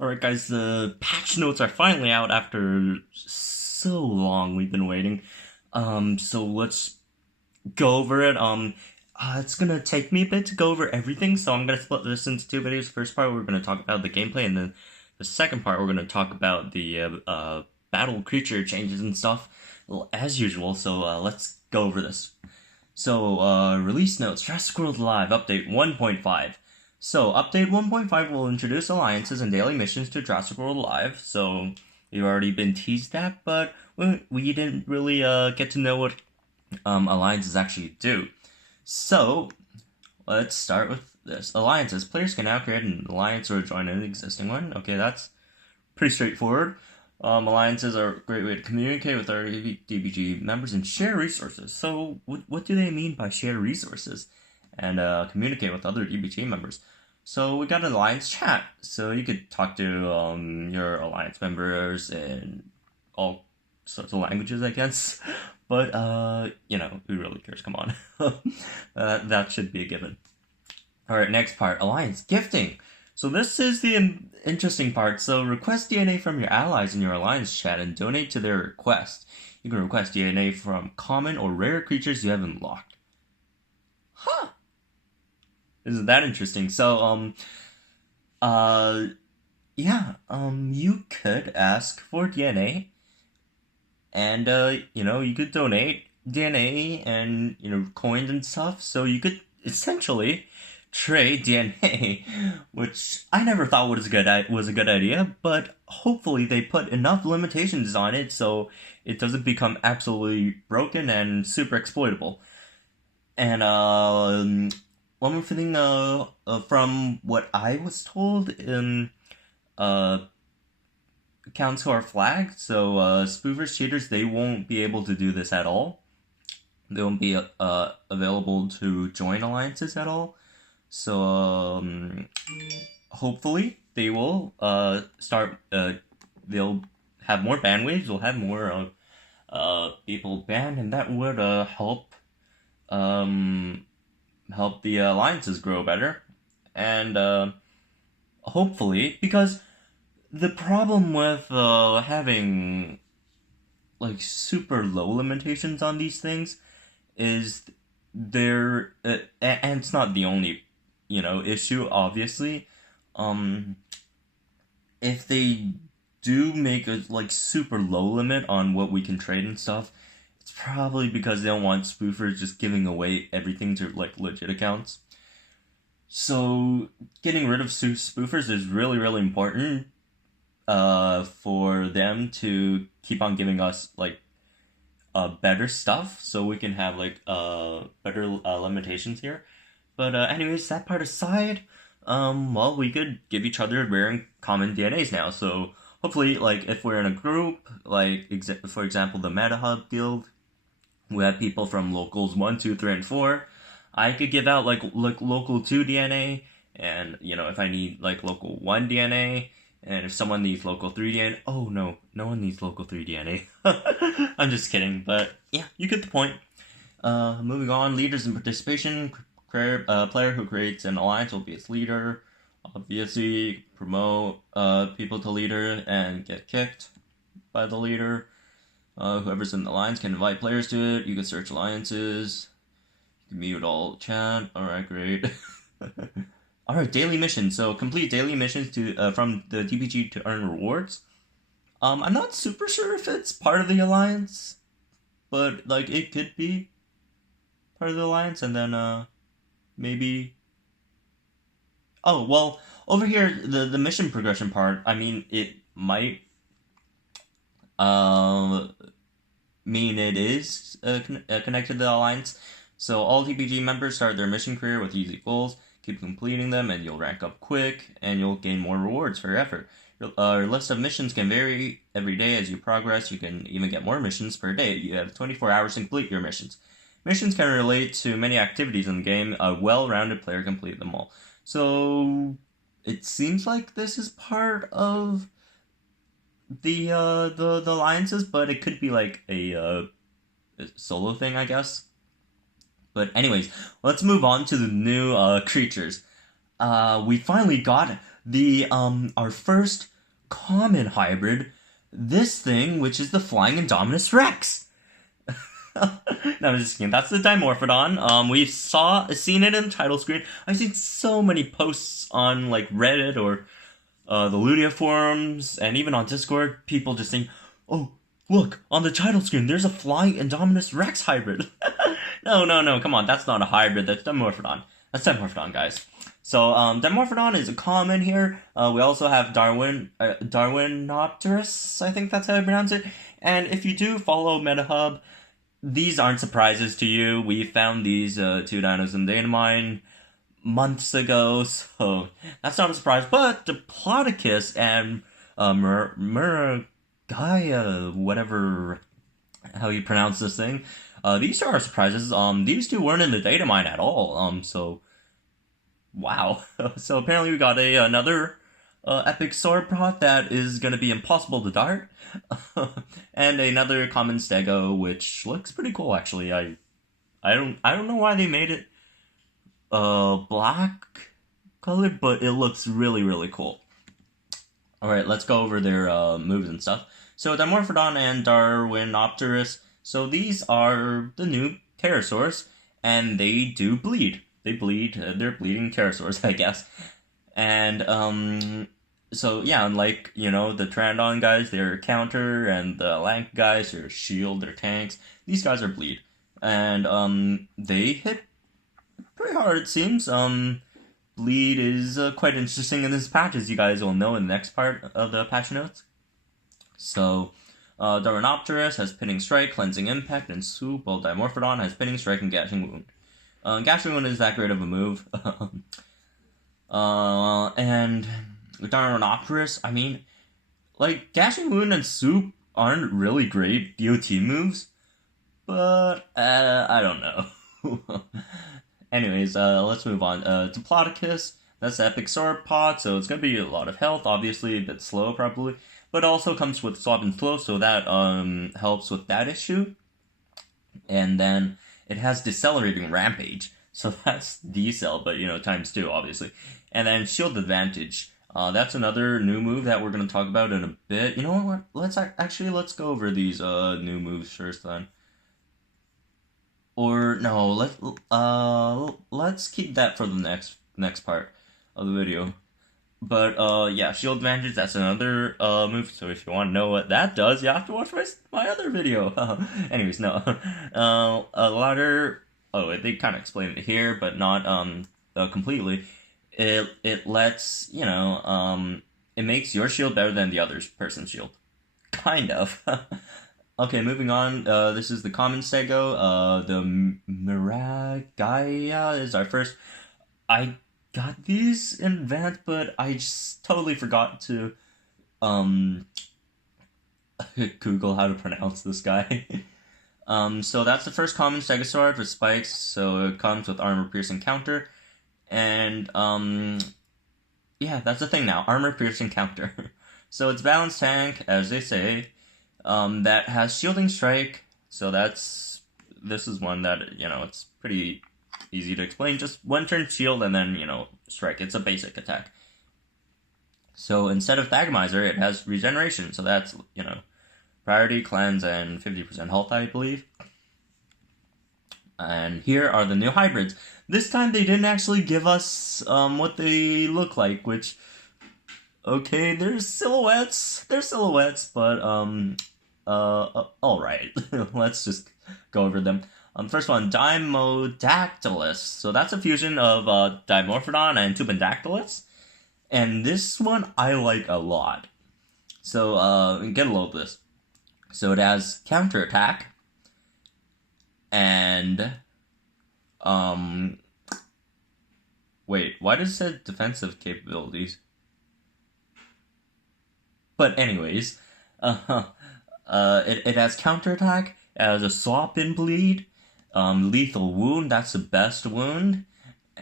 Alright guys, the patch notes are finally out after so long we've been waiting. So let's go over it. It's gonna take me a bit to go over everything, so I'm gonna split this into two videos. First part, we're gonna talk about the gameplay, and then the second part, we're gonna talk about the battle creature changes and stuff, well, as usual. So let's go over this. So, release notes, Jurassic World Live, Update 1.5. So, Update 1.5 will introduce alliances and daily missions to Jurassic World Live, so you've already been teased that, but we didn't really get to know what alliances actually do. So, let's start with this. Alliances. Players can now create an alliance or join an existing one. Okay, that's pretty straightforward. Alliances are a great way to communicate with our DBG members and share resources. So, what do they mean by share resources and communicate with other DBG members? So, we got an alliance chat. So, you could talk to your alliance members in all sorts of languages, I guess. But, who really cares? Come on. That should be a given. Alright, next part alliance gifting. So this is the interesting part. So request DNA from your allies in your alliance chat and donate to their request. You can request DNA from common or rare creatures you have unlocked. Huh. Isn't that interesting? So, you could ask for DNA and, you could donate DNA and, coins and stuff. So you could essentially trade DNA, which I never thought was a good idea, but hopefully they put enough limitations on it so it doesn't become absolutely broken and super exploitable. And one more thing, from what I was told, accounts who are flagged, so spoofers, cheaters, they won't be able to do this at all. They won't be available to join alliances at all. So, hopefully they will start. They'll have more ban waves. They'll have more people banned, and that would help the alliances grow better. And hopefully, because the problem with having like super low limitations on these things is there, and it's not the only issue, obviously. If they do make a like super low limit on what we can trade and stuff, it's probably because they don't want spoofers just giving away everything to like legit accounts. So getting rid of spoofers is really really important for them to keep on giving us like better stuff so we can have like better limitations here. But anyways, that part aside, well, we could give each other rare and common DNAs now. So hopefully, like if we're in a group, like for example, the Meta Hub Guild, we have people from locals 1, 2, 3, and 4. I could give out like local 2 DNA, and if I need like local 1 DNA, and if someone needs local 3 DNA, oh no, no one needs local 3 DNA. I'm just kidding, but yeah, you get the point. Moving on, leaders and participation. Player who creates an alliance will be its leader. Obviously, promote people to leader and get kicked by the leader. Whoever's in the alliance can invite players to it. You can search alliances. You can mute all chat. Alright, great. Alright, daily missions. So complete daily missions to from the TPG to earn rewards. I'm not super sure if it's part of the alliance, but like it could be part of the alliance, and then maybe. Oh well, over here the mission progression part. I mean, it might mean it is connected to the alliance. So all TPG members start their mission career with easy goals. Keep completing them, and you'll rank up quick, and you'll gain more rewards for your effort. Your list of missions can vary every day as you progress. You can even get more missions per day. You have 24 hours to complete your missions. Missions can relate to many activities in the game. A well-rounded player can complete them all. So it seems like this is part of the alliances, but it could be like a solo thing, I guess. But anyways, let's move on to the new creatures. We finally got our first common hybrid, this thing, which is the Flying Indominus Rex. No, I'm just kidding. That's the Dimorphodon. We've seen it in the title screen. I've seen so many posts on like Reddit or the Ludia forums, and even on Discord, people just saying, "Oh, look on the title screen. There's a Flying Indominus Rex hybrid." No, come on. That's not a hybrid. That's Dimorphodon. That's Dimorphodon, guys. So Dimorphodon is a common here. We also have Darwinopterus. I think that's how you pronounce it. And if you do follow MetaHub, these aren't surprises to you. We found these two dinos in Datamine months ago, so that's not a surprise. But Diplodocus and Muragaya, whatever how you pronounce this thing, these are surprises. These two weren't in the Datamine at all. So wow. So apparently we got another epic sauropod that is gonna be impossible to dart, and another common stego, which looks pretty cool actually. I don't know why they made it black colored, but it looks really cool. All right, let's go over their moves and stuff. So Dimorphodon and Darwinopterus. So these are the new pterosaurs, and they do bleed. They bleed. They're bleeding pterosaurs, I guess. And so yeah, unlike the Pteranodon guys, they're counter, and the Lank guys are shield, they're tanks. These guys are bleed, and they hit pretty hard, it seems. Bleed is quite interesting in this patch, as you guys will know in the next part of the patch notes. So Darwinopterus has Pinning Strike, Cleansing Impact, and Swoop, while Dimorphodon has Pinning Strike and Gashing Wound. Gashing Wound is that great of a move. And Darwinopterus, I mean, like, Gashing Wound and Swoop aren't really great DOT moves, but I don't know. Anyways, let's move on. Diplodocus, that's the epic sauropod, so it's gonna be a lot of health, obviously a bit slow probably, but also comes with swap and flow, so that helps with that issue. And then it has Decelerating Rampage, so that's decel, but times 2 obviously. And then Shield Advantage. That's another new move that we're gonna talk about in a bit. You know what? Let's go over these new moves first then. Or no, let's keep that for the next part of the video. But yeah, Shield Advantage, that's another move. So if you want to know what that does, you have to watch my other video. Anyways, no. A ladder. Oh, they kind of explain it here, but not completely. It lets it makes your shield better than the other person's shield, kind of. Okay, moving on. This is the common stego. The Miragaya is our first. I got these in advance, but I just totally forgot to Google how to pronounce this guy. So that's the first common stegosaur with spikes. So it comes with armor piercing counter, and yeah, that's the thing now. Armor piercing counter. So it's balanced tank, as they say. That has shielding strike, so this is one that, it's pretty easy to explain. Just one turn shield and then, strike. It's a basic attack. So instead of Thagomizer, it has regeneration, so that's, priority, cleanse, and 50% health, I believe. And here are the new hybrids. This time they didn't actually give us what they look like, which, okay, they're silhouettes, but alright, let's just go over them. First one, Dimodactylus. So that's a fusion of Dimorphodon and Tubodactylus. And this one I like a lot. So, get a load of this. So it has counterattack. And, wait, why does it say defensive capabilities? But anyways, it has counterattack, it has a swap and bleed, lethal wound, that's the best wound,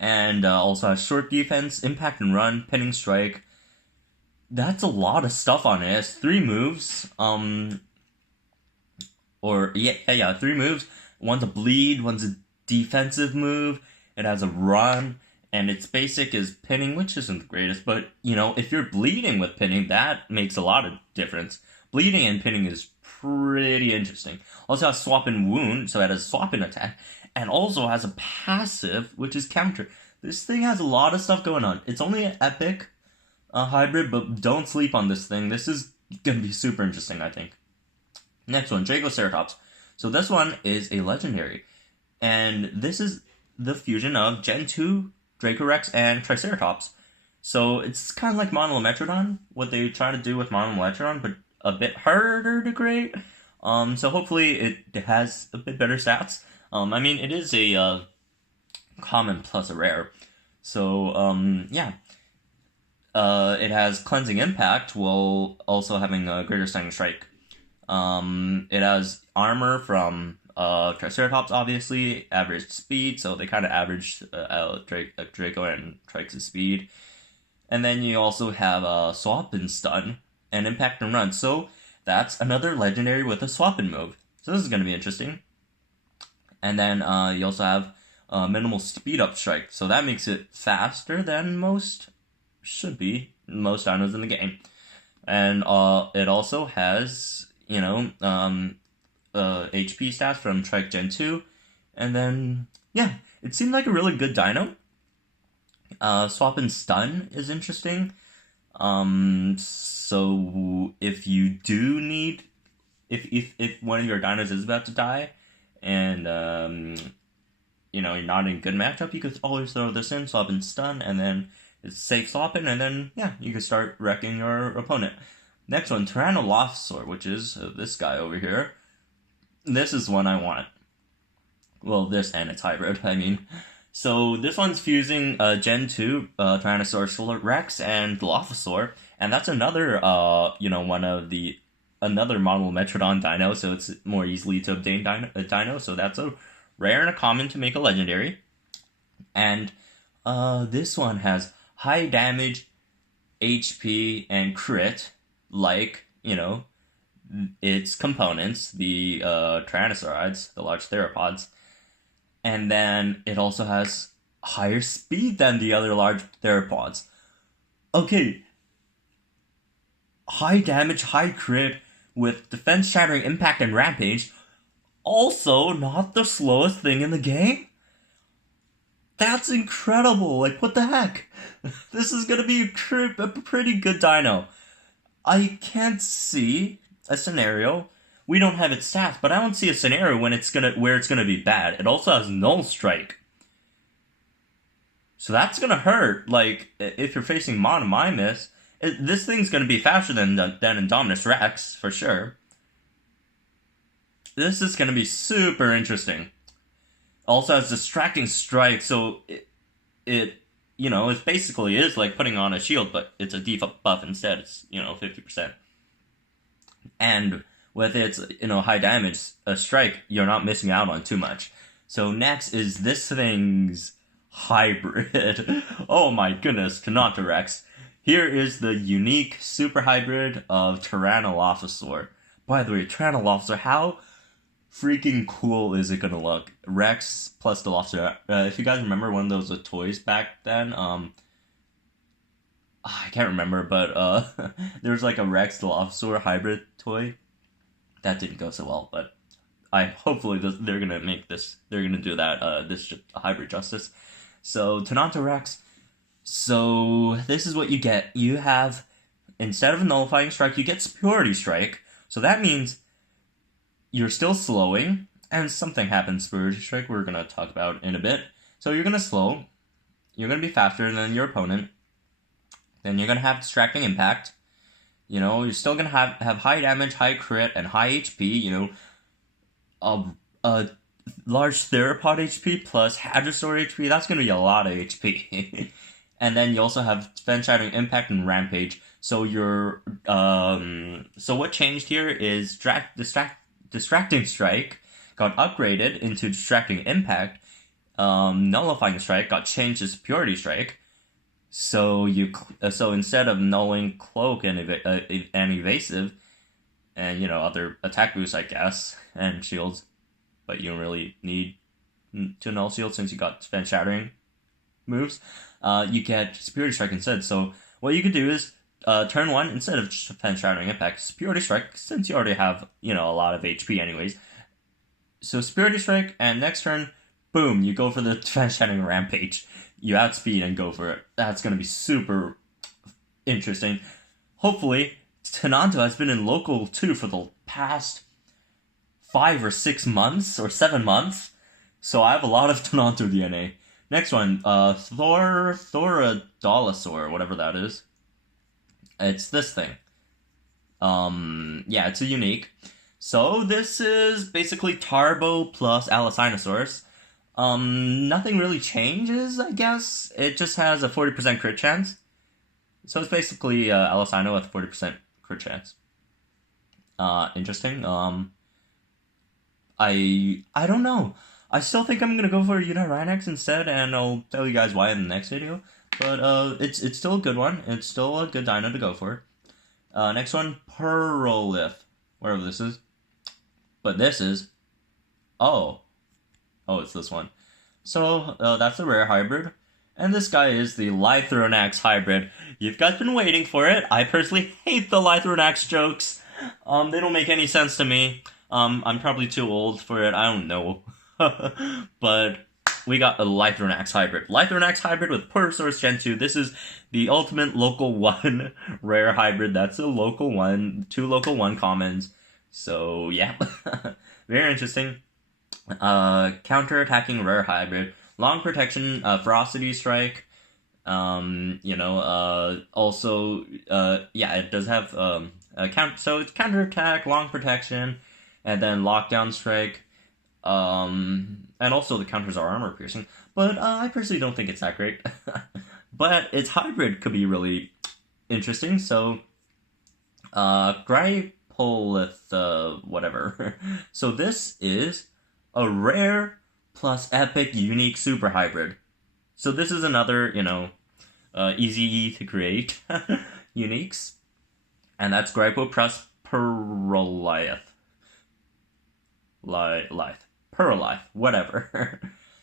and also has short defense, impact and run, pinning strike. That's a lot of stuff on it. It has 3 moves, 3 moves. One's a bleed, one's a defensive move, it has a run, And its basic is pinning, which isn't the greatest, but if you're bleeding with pinning, that makes a lot of difference. Bleeding and pinning is pretty interesting. Also has swap and wound, so it has swap and attack, and also has a passive, which is counter. This thing has a lot of stuff going on. It's only an epic hybrid, but don't sleep on this thing. This is gonna be super interesting, I think. Next one, Dracoceratops. So this one is a legendary, and this is the fusion of Gen 2 Dracorex and Triceratops. So it's kind of like Monometrodon, what they try to do with Monometrodon, but a bit harder to grade. So hopefully it has a bit better stats. I mean, it is a common plus a rare. So, yeah. It has Cleansing Impact while also having a Greater Stunning Strike. It has armor from Triceratops, obviously, average speed, so they kind of average Draco and Trike's speed. And then you also have Swap and Stun, and Impact and Run, so that's another legendary with a Swap and move. So this is going to be interesting. And then you also have minimal speed up strike, so that makes it faster than most dinos in the game. And it also has, HP stats from Trike Gen 2. And then, yeah, it seemed like a really good dino. Swap and Stun is interesting. So if you do need, if one of your dinos is about to die, and you're not in good matchup, you could always throw this in, Swap and Stun, and then it's safe swapping, and then you can start wrecking your opponent. Next one, Tyrannolophosaur, which is this guy over here. This is one I want. Well, this and its hybrid, I mean. So this one's fusing Gen 2 Tyrannosaurus Rex and Dilophosaur, and that's another another Monometrodon dino, so it's more easily to obtain dino. So that's a rare and a common to make a legendary. And this one has high damage, HP, and crit, like its components, the Tyrannosaurids, the large theropods. And then it also has higher speed than the other large theropods. Okay. High damage, high crit, with defense shattering impact and rampage. Also, not the slowest thing in the game? That's incredible. Like, what the heck? This is gonna be a pretty good dino. I can't see a scenario. We don't have its stats, but I don't see a scenario where it's gonna be bad. It also has Null Strike. So that's gonna hurt. Like, if you're facing Monomimus, this thing's gonna be faster than Indominus Rex, for sure. This is gonna be super interesting. Also has Distracting Strike, so it basically is like putting on a shield, but it's a debuff instead. It's 50%. And with its high damage strike, you're not missing out on too much. So next is this thing's hybrid. Oh my goodness, Tyrannosaurus. Here is the unique super hybrid of Tyrannolophosaur. By the way, Tyrannolophosaur, how freaking cool is it gonna look? Rex plus Dilophosaur. If you guys remember one of those toys back then, I can't remember, but there was like a Rex Dilophosaur hybrid toy. That didn't go so well, but hopefully they're gonna make this. They're gonna do that. This hybrid justice. So Tyrannosaurus. So this is what you get. You have, instead of Nullifying Strike, you get Purity Strike. So that means you're still slowing, and something happens. Purity Strike we're gonna talk about in a bit. So you're gonna slow. You're gonna be faster than your opponent. Then you're gonna have Distracting Impact. You're still gonna have high damage, high crit, and high HP. A large theropod HP plus Hadrosaur HP. That's gonna be a lot of HP. And then you also have Defense Shattering Impact and Rampage. So so what changed here is Distracting Strike got upgraded into Distracting Impact. Nullifying Strike got changed to Purity Strike. So so instead of nulling Cloak and Evasive, and other attack boosts, I guess, and shields, but you don't really need to null shield since you got Defense Shattering. moves, you get Superiority Strike instead. So what you could do is turn 1, instead of Defense Shattering Impact, Superiority Strike, since you already have, a lot of HP anyways. So Superiority Strike, and next turn, boom, you go for the Defense Shattering Rampage. You outspeed and go for it. That's going to be super interesting. Hopefully, Tonanto has been in local too for the past 5 or 6 months, or 7 months. So I have a lot of Tonanto DNA. Next one, Thoradolasaur, whatever that is. It's this thing. Yeah, it's a unique. So this is basically Tarbo plus Allosaurus. Nothing really changes, I guess. It just has a 40% crit chance. So it's basically Allosaurus with 40% crit chance. Interesting. I don't know. I still think I'm gonna go for Unirhinox instead, and I'll tell you guys why in the next video. But it's still a good one. It's still a good dino to go for. Next one, Perolith, wherever this is. But this is, it's this one. So that's the rare hybrid, and this guy is the Lythronax hybrid. You guys been waiting for it. I personally hate the Lythronax jokes. They don't make any sense to me. I'm probably too old for it. I don't know. But we got a Lythronax hybrid. Lythronax hybrid with Porosaurus Gen 2. This is the ultimate local 1 rare hybrid. That's a local 1. 2 local 1 commons. So, yeah. Very interesting. Counter-attacking rare hybrid. Long protection, Ferocity Strike. Also, it does have, so it's counterattack, long protection, and then lockdown strike. And also the counters are armor piercing. But, I personally don't think it's that great. But its hybrid could be really interesting, so, Grypolith, whatever. So this is a rare plus epic unique super hybrid. So this is another, easy to create uniques. And that's Grypo plus Perolith. Perolith, whatever.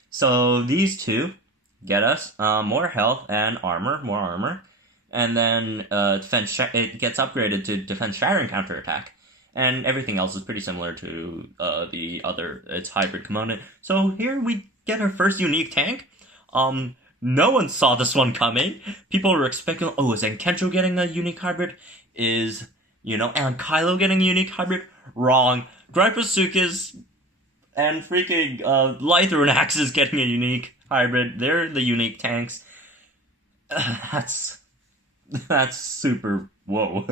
So these two get us more health and more armor. And then it gets upgraded to defense shattering counterattack. And everything else is pretty similar to its hybrid component. So here we get our first unique tank. No one saw this one coming. People were expecting, is Enkentro getting a unique hybrid? Is, Ankylo getting a unique hybrid? Wrong. Gryposuchus and freaking Lythronax is getting a unique hybrid. They're the unique tanks. That's super whoa.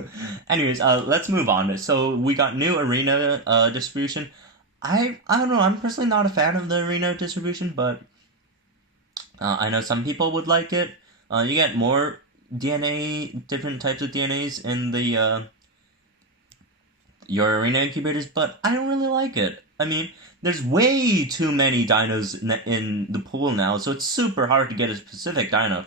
Anyways, let's move on. So we got new arena distribution. I don't know. I'm personally not a fan of the arena distribution, but I know some people would like it. You get more DNA, different types of DNAs in the your arena incubators, but I don't really like it. I mean, there's way too many dinos in the pool now, so it's super hard to get a specific dino.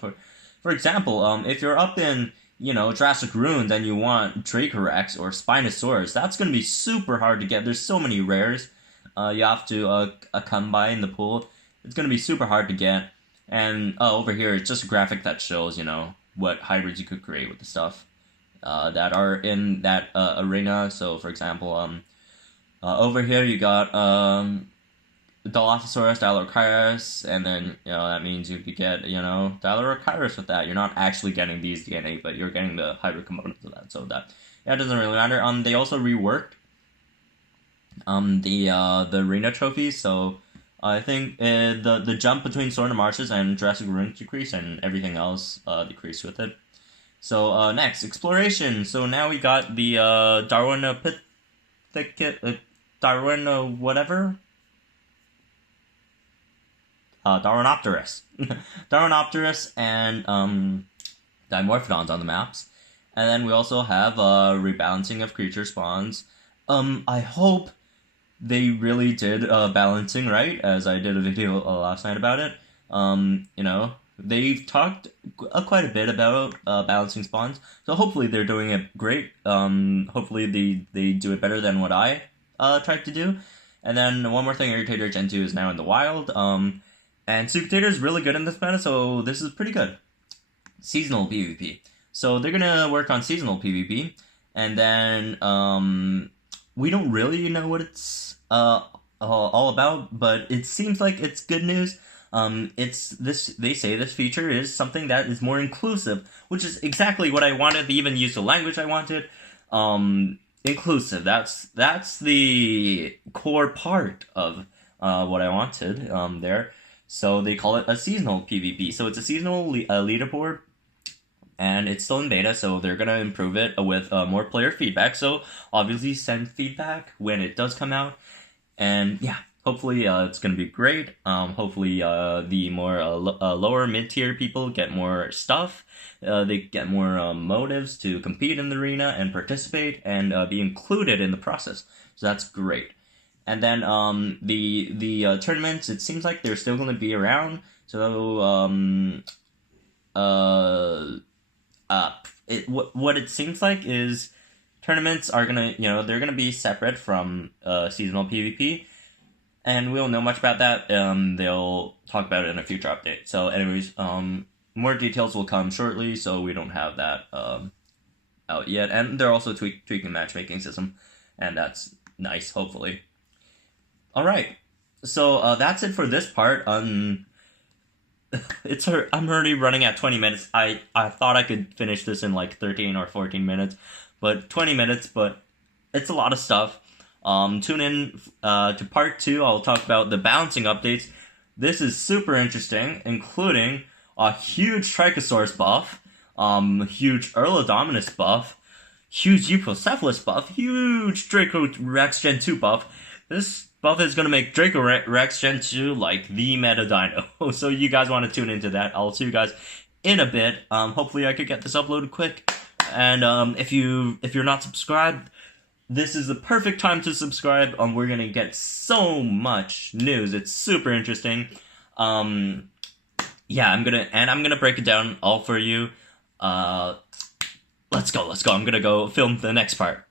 For example, if you're up in, Jurassic Ruins and you want Dracorex or Spinosaurus, that's going to be super hard to get. There's so many rares you have to come by in the pool. It's going to be super hard to get. And over here, it's just a graphic that shows, what hybrids you could create with the stuff that are in that arena. So, for example, over here you got Dilophosaurus, Dilorchirus, and then, that means you could get, Dilorchirus with that. You're not actually getting these DNA, but you're getting the hybrid components of that, so that, it doesn't really matter. They also reworked, the arena trophies, so I think, the jump between Sword of Marshes and Jurassic Ruins decreased, and everything else, decreased with it. So, next, Exploration. So now we got the, Darwinopithecus, whatever? Darwinopterus. Darwinopterus and Dimorphodons on the maps. And then we also have rebalancing of creature spawns. I hope they really did balancing right, as I did a video last night about it. They've talked quite a bit about balancing spawns, so hopefully they're doing it great. Hopefully they do it better than what I tried to do. And then one more thing, Irritator Gen 2 is now in the wild. And Super Potato is really good in this meta, so this is pretty good. Seasonal PvP. So they're gonna work on seasonal PvP, and then we don't really know what it's all about, but it seems like it's good news. It's this. They say this feature is something that is more inclusive, which is exactly what I wanted. They even used the language I wanted. Inclusive. That's the core part of what I wanted there. So they call it a seasonal PvP. So it's a seasonal leaderboard, and it's still in beta. So they're gonna improve it with more player feedback. So obviously send feedback when it does come out, and yeah. Hopefully, it's going to be great. Hopefully, the more lower mid-tier people get more stuff. They get more motives to compete in the arena and participate and be included in the process. So that's great. And then the tournaments, it seems like they're still going to be around. So what it seems like is tournaments are gonna they're gonna be separate from seasonal PvP. And we don't know much about that. They'll talk about it in a future update. So anyways, more details will come shortly, so we don't have that out yet. And they're also tweaking matchmaking system, and that's nice, hopefully. Alright, so that's it for this part. I'm already running at 20 minutes. I thought I could finish this in like 13 or 14 minutes, but 20 minutes, but it's a lot of stuff. Tune in to part 2. I'll talk about the balancing updates. This is super interesting, including a huge Trichosaurus buff, huge Erlodominus buff, huge Euprocephalus buff, huge Draco Rex Gen 2 buff. This buff is going to make Draco Rex Gen 2 like the meta dino. So you guys want to tune into that. I'll see you guys in a bit. Hopefully I could get this uploaded quick. And if you're not subscribed, this is the perfect time to subscribe. We're gonna get so much news. It's super interesting. Yeah, I'm gonna break it down all for you. Let's go. I'm gonna go film the next part.